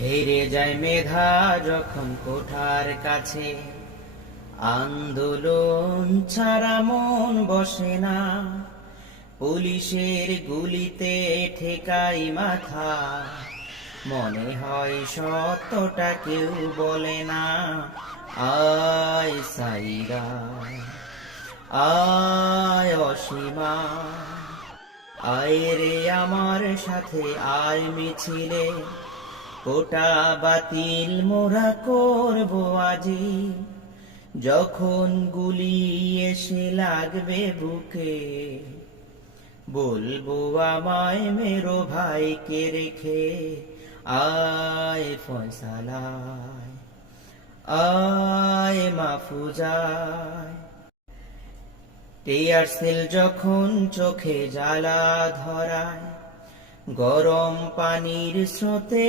হেরে যায় মেধা যখন কোঠার কাছে, আন্দোলন ছাড়া মন বসে না। পুলিশের গুলিতে ঠেকাই মাথা, মনে হয় সত্যটা কেউ বলে না। আয় সাইরা, আয় অসীমা, আয় রে আমার সাথে আয় মিছিলে, কোটা বাতিল মোরা করব আজি। যখন গুলি এসে লাগবে বুকে, বলবো আমায় মেরো ভাইকে রেখে। আয় ফয়সালায়, আয় মাহফুজায়। টিয়ার সেল যখন চোখে জ্বালা ধরায়, গরম পানির স্রোতে